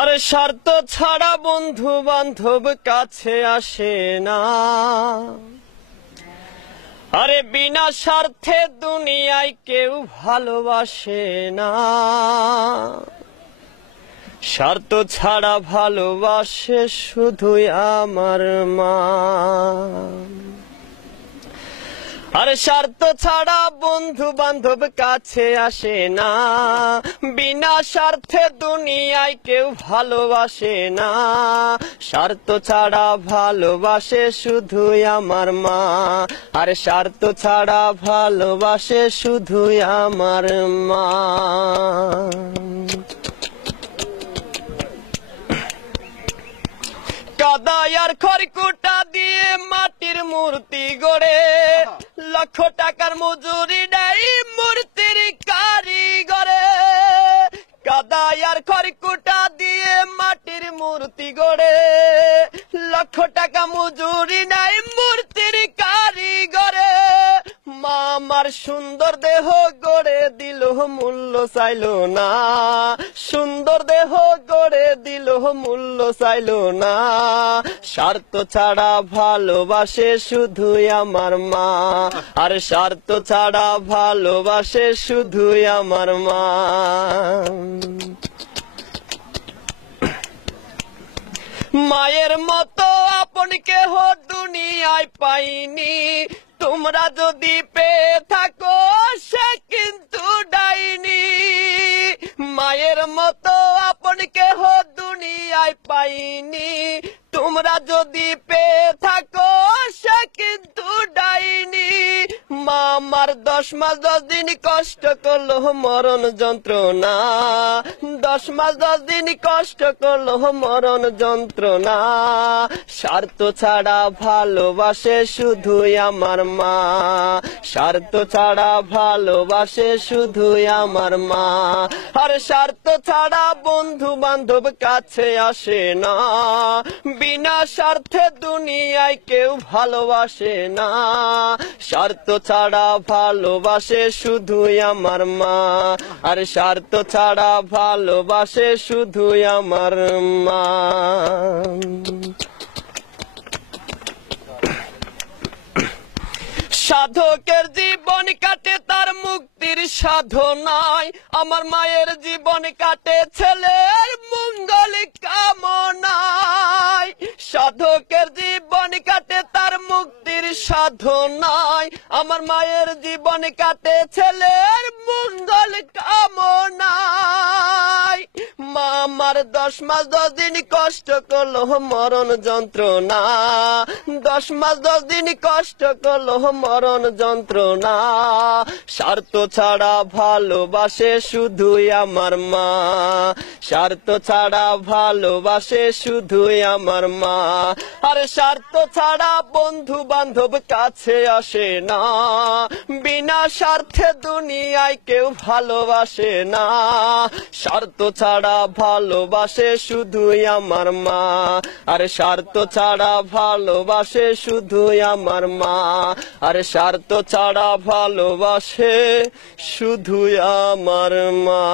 আরে স্বার্থ ছাড়া বন্ধু বান্ধব কাছে আসে না। আরে বিনা স্বার্থে দুনিয়ায় কেউ ভালোবাসে না। স্বার্থ ছাড়া ভালোবাসে শুধুই আমার মা। আরে স্বার্থ ছাড়া বন্ধু বান্ধব কাছে আসে না। বিনা স্বার্থে দুনিয়ায় কেউ ভালোবাসে না। স্বার্থ ছাড়া ভালোবাসে শুধুই আমার মা। আরে স্বার্থ ছাড়া ভালোবাসে শুধুই আমার মা। কাদায় আর খড়কুটা দিয়ে মাটির মূর্তি গড়ে, লক্ষ টাকার মজুরি নেই মূর্তির কারিগরে। কাদায় আর খড়কুটা দিয়ে মাটির মূর্তি গড়ে, লক্ষ টাকা মজুরি নেই মূর্তির কারিগরে। মা আমার সুন্দর দেহ গড়ে দিল মূল্য চাইল না। সুন্দর দেহ গড়ে দিল মূল্য চাইল না। স্বার্থ ছাড়া ভালোবাসে শুধুই আমার মা। আর স্বার্থ ছাড়া ভালোবাসে শুধুই আমার মা। মায়ের মতো আপন কেহ দুনিয়ায় পাইনি। তোমরা যদি পেয়ে থাকো সে কিন্তু ডাইনি। মায়ের মতো আপন কেহ দুনিয়ায় পাইনি। তোমরা যদি পেয়ে থাকো সে কিন্তু ডাইনি। মা আমার 10 মাস 10 দিন কষ্ট করলো মরণ যন্ত্রণা। 10 মাস 10 দিন কষ্ট করলো মরণ যন্ত্রণা। স্বার্থ ছাড়া ভালোবাসে শুধুই আমার মা। স্বার্থ ছাড়া ভালোবাসে শুধুই আমার মা। আর স্বার্থ ছাড়া বন্ধু বান্ধব কাছে আসে না। বিনা স্বার্থে দুনিয়ায় কেউ ভালোবাসে না। স্বার্থ ছাড়া ভালোবাসে শুধুই আমার মা। আর স্বার্থ ছাড়া ভালোবাসে শুধুই আমার মা। সাধকের জীবন কাটে তার মুক্তির সাধনায়। আমার মায়ের জীবন কাটে ছেলের মঙ্গল কামনায়। সাধকের জীবন কাটে তার মুক্তির সাধনায়। আমার মায়ের জীবন কাটে ছেলের মঙ্গল কামনায়। মা আমার 10 মাস 10 দিন কষ্ট করলো মরণ যন্ত্রণা। 10 মাস 10 দিন কষ্ট করলো মরণ যন্ত্রণা। স্বার্থ ছাড়া ভালোবাসে শুধুই আমার মা। স্বার্থ ছাড়া ভালোবাসে শুধুই আমার মা। আর স্বার্থ ছাড়া বন্ধু বান্ধব কাছে আসে না। বিনা স্বার্থে দুনিয়ায় কেউ ভালোবাসে না। স্বার্থ ছাড়া ভালোবাসে শুধুই আমার মা। আর স্বার্থ ছাড়া ভালোবাসে শুধুই আমার মা। আর স্বার্থ ছাড়া ভালোবাসে শুধুই আমার মা।